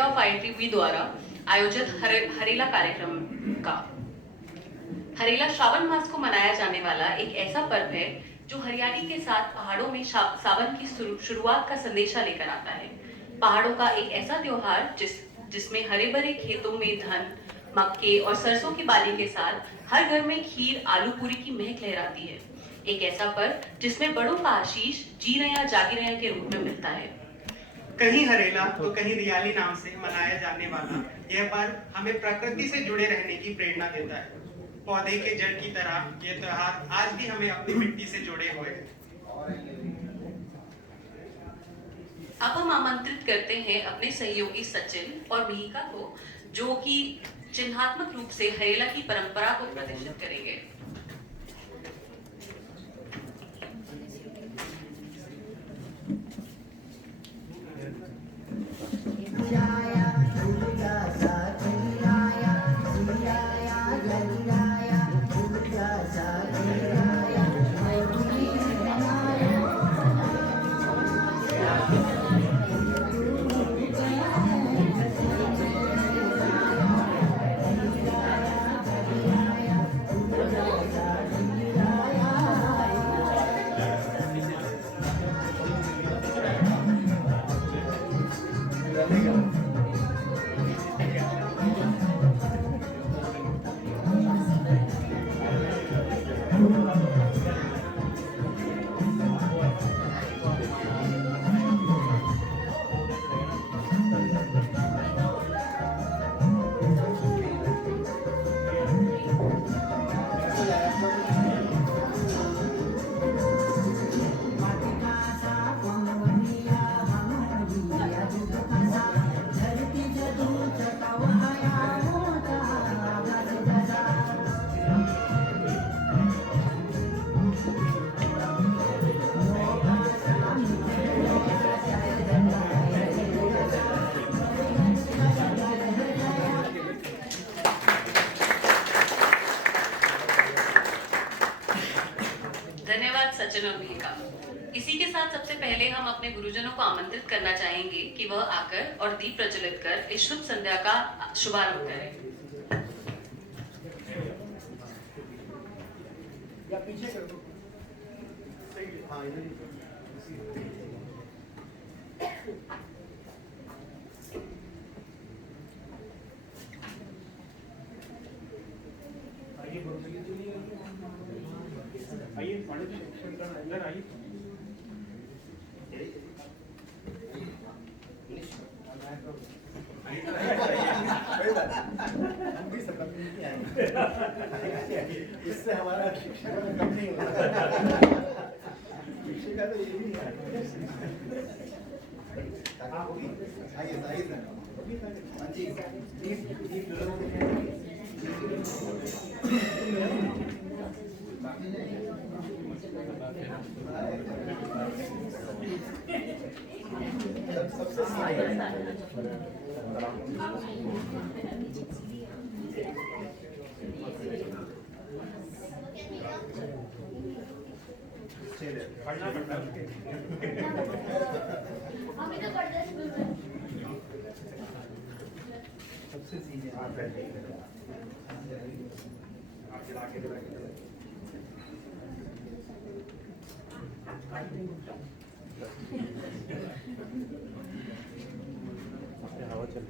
Of IITB द्वारा आयोजित हरेला कार्यक्रम का। हरेला श्रावण मास को मनाया जाने वाला एक ऐसा पर्व है जो हरियाली के साथ पहाड़ों में सावन की शुरुआत का संदेशा लेकर आता है। पहाड़ों का एक ऐसा त्योहार जिसमें हरे भरे खेतों में धान, मक्के और सरसों की बाली के साथ हर घर में खीर, आलू पूरी की महक लहराती है। एक ऐसा पर्व जिसमें बड़ों का आशीष जी रहे या जागी रहे के रूप में मिलता है। कहीं हरेला तो कहीं रियाली नाम से मनाया जाने वाला यह पर्व हमें प्रकृति से जुड़े रहने की प्रेरणा देता है। पौधे के जड़ की तरह यह त्योहार आज भी हमें अपनी मिट्टी से जुड़े हुए हैं। अब हम आमंत्रित करते हैं अपने सहयोगी सचिन और मिहिका को, जो कि चिन्हात्मक रूप से हरेला की परंपरा को प्रदर्शित करेंगे। धन्यवाद सचिन और मिहिका। इसी के साथ सबसे पहले हम अपने गुरुजनों को आमंत्रित करना चाहेंगे कि वह आकर और दीप प्रज्वलित कर इस शुभ संध्या का शुभारंभ करें। आइए अंदर आइए। इससे हमारा शिक्षा का कम नहीं होता। शिक्षा तो ये भी आइए आइए हाँ जी सबसे पढ़ना पड़ता सबसे सीधे हवा चल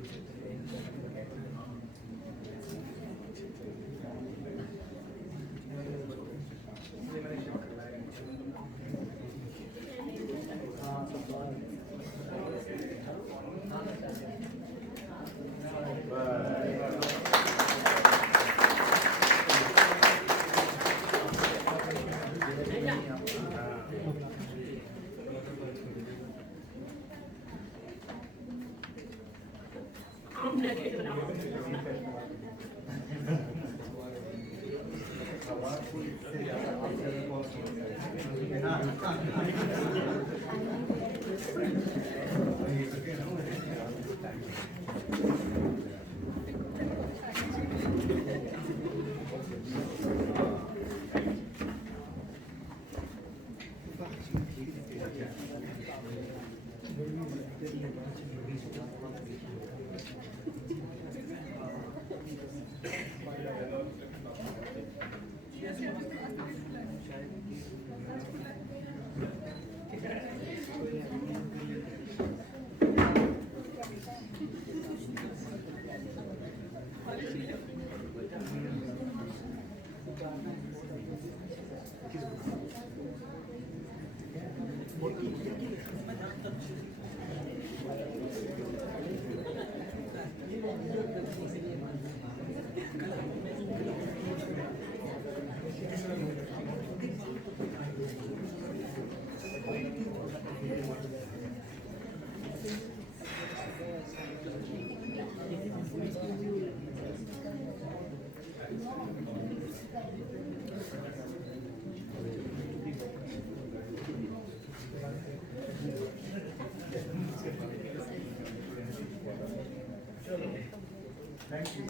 थैंक यू।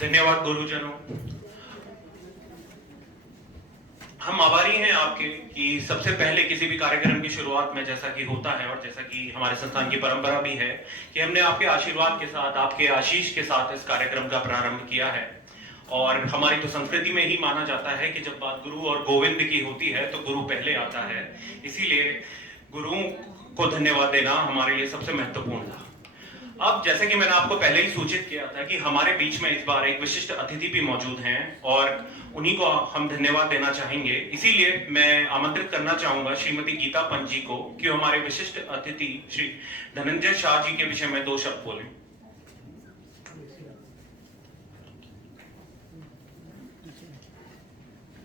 धन्यवाद गुरुजनों। हम आभारी हैं आपके कि सबसे पहले किसी भी कार्यक्रम की शुरुआत में, जैसा कि होता है और जैसा कि हमारे संस्थान की परंपरा भी है, कि हमने आपके आशीर्वाद के साथ, आपके आशीष के साथ इस कार्यक्रम का प्रारंभ किया है। और हमारी तो संस्कृति में ही माना जाता है कि जब बात गुरु और गोविंद की होती है तो गुरु पहले आता है। इसीलिए गुरुओं को धन्यवाद देना हमारे लिए सबसे महत्वपूर्ण था। अब जैसे कि मैंने आपको पहले ही सूचित किया था कि हमारे बीच में इस बार एक विशिष्ट अतिथि भी मौजूद हैं और उन्हीं को हम धन्यवाद देना चाहेंगे। इसीलिए मैं आमंत्रित करना चाहूंगा श्रीमती गीता पंत जी को कि हमारे विशिष्ट अतिथि श्री धनंजय शाह जी के विषय में 2 शब्द बोलें।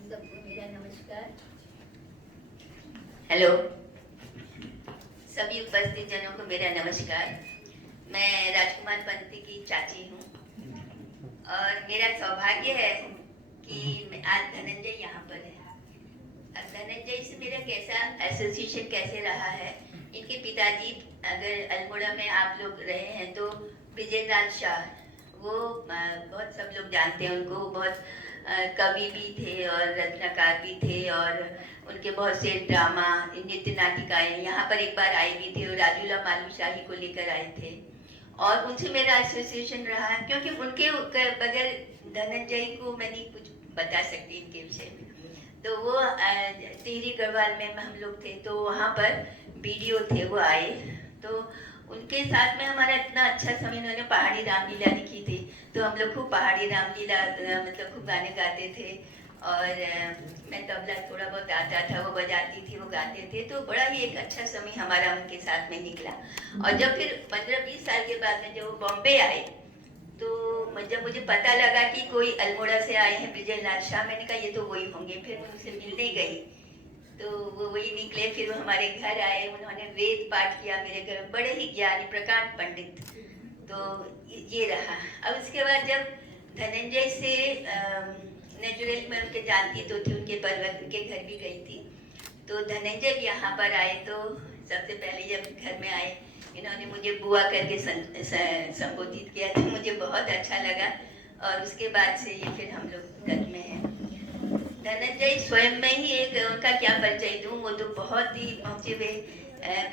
सबको मेरा नमस्कार। हेलो, सभी उपस्थित जनों को मेरा नमस्कार। मैं राजकुमार पंत की चाची हूँ और मेरा सौभाग्य है कि आज धनंजय यहाँ पर है। अब धनंजय से मेरा कैसा एसोसिएशन कैसे रहा है, इनके पिताजी अगर अल्मोड़ा में आप लोग रहे हैं तो विजय लाल शाह, वो बहुत सब लोग जानते हैं उनको, बहुत कवि भी थे और रचनाकार भी थे और उनके बहुत से ड्रामा, नृत्य नाटिकाएं यहाँ पर एक बार आई भी थी और राजूला मालू शाही को लेकर आए थे और उनसे मेरा एसोसिएशन रहा है क्योंकि उनके बगैर धनंजय को मैं नहीं कुछ बता सकती इनके विषय में। तो वो टिहरी गढ़वाल में हम लोग थे तो वहाँ पर वीडियो थे, वो आए तो उनके साथ में हमारा इतना अच्छा समय, उन्होंने पहाड़ी रामलीला लिखी थी तो हम लोग खूब पहाड़ी रामलीला मतलब खूब गाने गाते थे और मैं तबला थोड़ा बहुत आता था, वो बजाती थी, वो गाते थे, तो बड़ा ही एक अच्छा समय हमारा उनके साथ में निकला। और जब फिर 15-20 साल के बाद में जब वो बॉम्बे आए तो जब मुझे पता लगा कि कोई अल्मोड़ा से आए हैं विजय लाल शाह, मैंने कहा ये तो वही होंगे। फिर मैं उनसे मिलने गई तो वो वही निकले। फिर वो हमारे घर आए, उन्होंने वेद पाठ किया मेरे घर, बड़े ही ज्ञानी प्रकांड पंडित। तो ये रहा। अब उसके बाद जब धनंजय से नेचुरली मैं उनके जानती तो थी, उनके उनके घर भी गई थी। तो धनंजय भी यहाँ पर आए तो सबसे पहले जब घर में आए इन्होंने मुझे बुआ करके संबोधित किया तो मुझे बहुत अच्छा लगा और उसके बाद से ये फिर हम लोग टच में हैं। धनंजय स्वयं में ही एक उनका क्या परिचय दूँ, वो तो बहुत ही पहुँचे हुए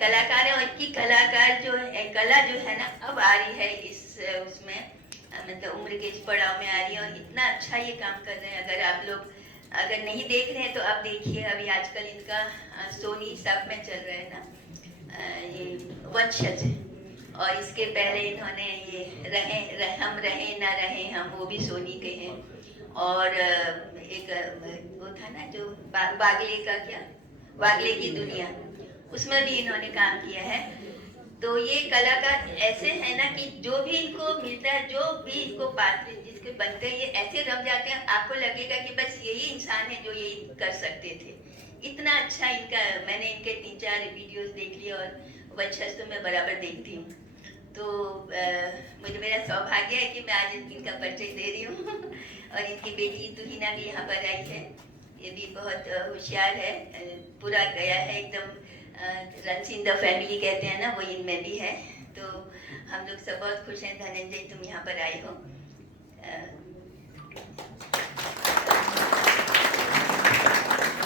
कलाकार है और इनकी कलाकार जो है, कला जो है ना अब आ रही है इस उसमें मतलब उम्र के इस पड़ाव में आ रही है और इतना अच्छा ये काम कर रहे हैं। अगर आप लोग अगर नहीं देख रहे हैं तो आप देखिए, अभी आजकल इनका सोनी सब में चल रहा है ना ये वंशज, और इसके पहले इन्होंने ये हम रहे ना रहे हम, वो भी सोनी के हैं। और एक वो था ना जो बागले का क्या, बागले की दुनिया, उसमें भी इन्होंने काम किया है। तो ये कलाकार ऐसे है ना कि जो भी इनको मिलता है, जो भी इनको पात्र जिसके बनते हैं, ये ऐसे रम जाते हैं, आपको लगेगा कि बस यही इंसान है जो ये कर सकते थे। इतना अच्छा इनका, मैंने इनके 3-4 वीडियोस देख लिए और वंशज तो मैं बराबर देखती हूँ। तो मुझे मेरा सौभाग्य है कि मैं आज इनका परिचय दे रही हूँ और इनकी बेटी तुहिना भी यहाँ पर आई है। ये भी बहुत होशियार है, पूरा गया है एकदम, रन्स इन द फैमिली कहते हैं ना, वो इनमें भी है। तो हम लोग सब बहुत खुश हैं धनंजय तुम यहाँ पर आए हो।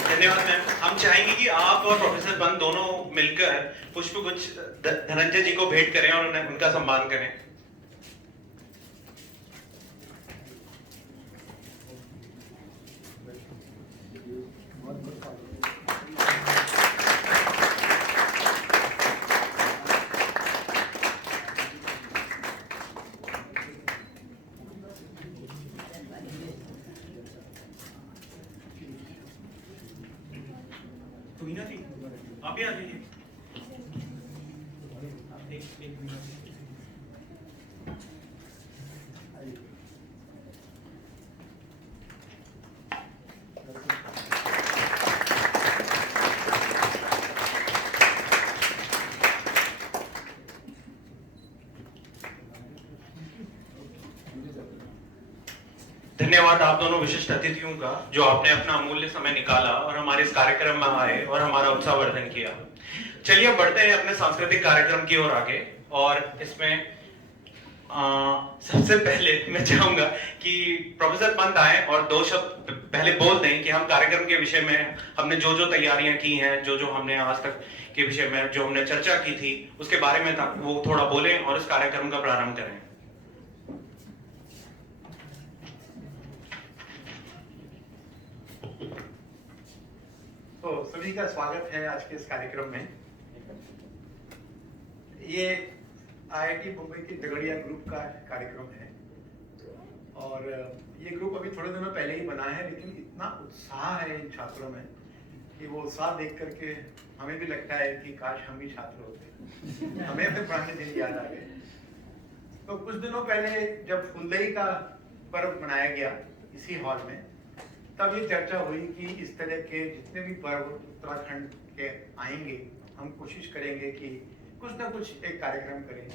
धन्यवाद मैम। हम चाहेंगे कि आप और प्रोफेसर पंत दोनों मिलकर पुष्पगुच्छ धनंजय जी को भेंट करें और उनका सम्मान करें। तुहिना जी आप भी आ जाइए। एक मिनट। धन्यवाद आप दोनों विशिष्ट अतिथियों का, जो आपने अपना अमूल्य समय निकाला और हमारे हमारे इस कार्यक्रम में आए और हमारा उत्साहवर्धन किया। चलिए अब बढ़ते हैं अपने सांस्कृतिक कार्यक्रम की ओर आगे, और इसमें सबसे पहले मैं चाहूंगा कि प्रोफेसर पंत आए और 2 शब्द पहले बोल दें कि हम कार्यक्रम के विषय में हमने जो जो तैयारियां की हैं, जो जो हमने आज तक के विषय में जो हमने चर्चा की थी उसके बारे में वो थोड़ा बोलें और इस कार्यक्रम का प्रारंभ करें। तो सभी का स्वागत है आज के इस कार्यक्रम में। ये IIT मुंबई के झगड़िया ग्रुप का कार्यक्रम है और ये ग्रुप अभी थोड़े दिनों पहले ही बना है, लेकिन इतना उत्साह है इन छात्रों में कि वो उत्साह देख करके हमें भी लगता है कि काश हम भी छात्र होते, हमें अपने पुराने दिन याद आ गए। तो कुछ दिनों पहले जब फुलदई का पर्व मनाया गया इसी हॉल में, तब ये चर्चा हुई कि इस तरह के जितने भी पर्व उत्तराखंड के आएंगे हम कोशिश करेंगे कि कुछ ना कुछ एक कार्यक्रम करें।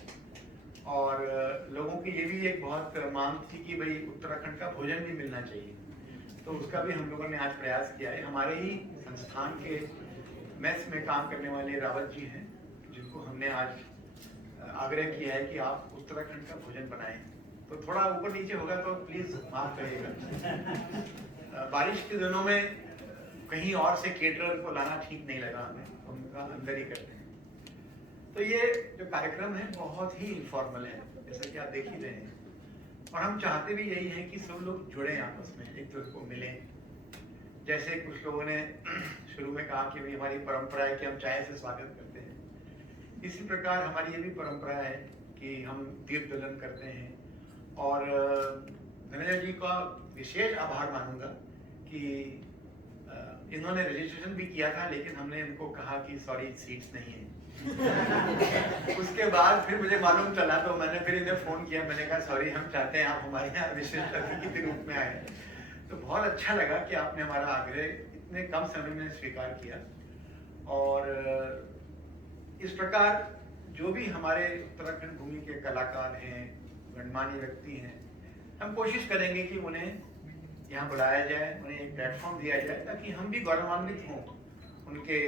और लोगों की ये भी एक बहुत मांग थी कि भाई उत्तराखंड का भोजन भी मिलना चाहिए, तो उसका भी हम लोगों ने आज प्रयास किया है। हमारे ही संस्थान के मेस में काम करने वाले रावत जी हैं, जिनको हमने आज आग्रह किया है कि आप उत्तराखंड का भोजन बनाएं। तो थोड़ा ऊपर नीचे होगा तो प्लीज माफ करिएगा। बारिश के दिनों में कहीं और से केटरर को लाना ठीक नहीं लगा हमें, उनका अंदर ही करते हैं। तो ये जो कार्यक्रम है बहुत ही इनफॉर्मल है, जैसा कि आप देख ही रहे हैं, और हम चाहते भी यही है कि सब लोग जुड़े आपस में, एक दूसरे को मिलें। जैसे कुछ लोगों ने शुरू में कहा कि भाई हमारी परंपरा है कि हम चाय से स्वागत करते हैं, इसी प्रकार हमारी ये भी परंपरा है कि हम दीप दलन करते हैं। और धनंजय जी का विशेष आभार मानूंगा कि इन्होंने रजिस्ट्रेशन भी किया था, लेकिन हमने इनको कहा कि सॉरी सीट्स नहीं है। उसके बाद फिर मुझे मालूम चला तो मैंने फिर इन्हें फोन किया, मैंने कहा सॉरी हम चाहते हैं आप हमारे यहाँ विशेष अतिथि के रूप में आए। तो बहुत अच्छा लगा कि आपने हमारा आग्रह इतने कम समय में स्वीकार किया। और इस प्रकार जो भी हमारे उत्तराखंड भूमि के कलाकार हैं, गणमान्य व्यक्ति हैं, हम कोशिश करेंगे कि उन्हें यहाँ बुलाया जाए, उन्हें एक प्लेटफॉर्म दिया जाए ताकि हम भी गौरवान्वित हों उनके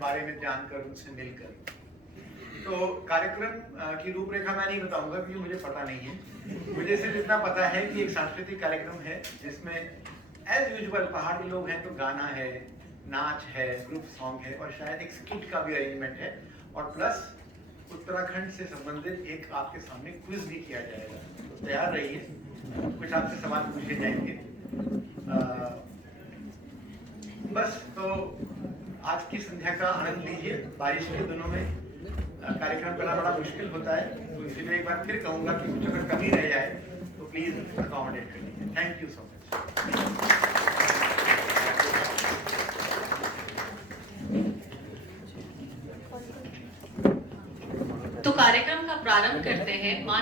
बारे में जानकर, उनसे मिलकर। तो कार्यक्रम की रूपरेखा मैं नहीं बताऊंगा क्योंकि मुझे पता नहीं है। मुझे सिर्फ इतना पता है कि एक सांस्कृतिक कार्यक्रम है जिसमें एज यूजुअल पहाड़ी लोग हैं तो गाना है, नाच है, ग्रुप सॉन्ग है और शायद एक स्किट का भी अरेंजमेंट है, और प्लस उत्तराखंड से संबंधित एक आपके सामने क्विज भी किया जाएगा। तो तैयार रहिए, कुछ आपसे सवाल पूछे जाएंगे। बस तो आज की संध्या का आनंद लीजिए। बारिश के दिनों में कार्यक्रम करना बड़ा मुश्किल होता है, तो इसलिए एक बार फिर कहूंगा कि कुछ अगर कमी रह जाए तो प्लीज अकोमोडेट कर लीजिए। Thank you so much. तो कार्यक्रम का प्रारंभ करते हैं मां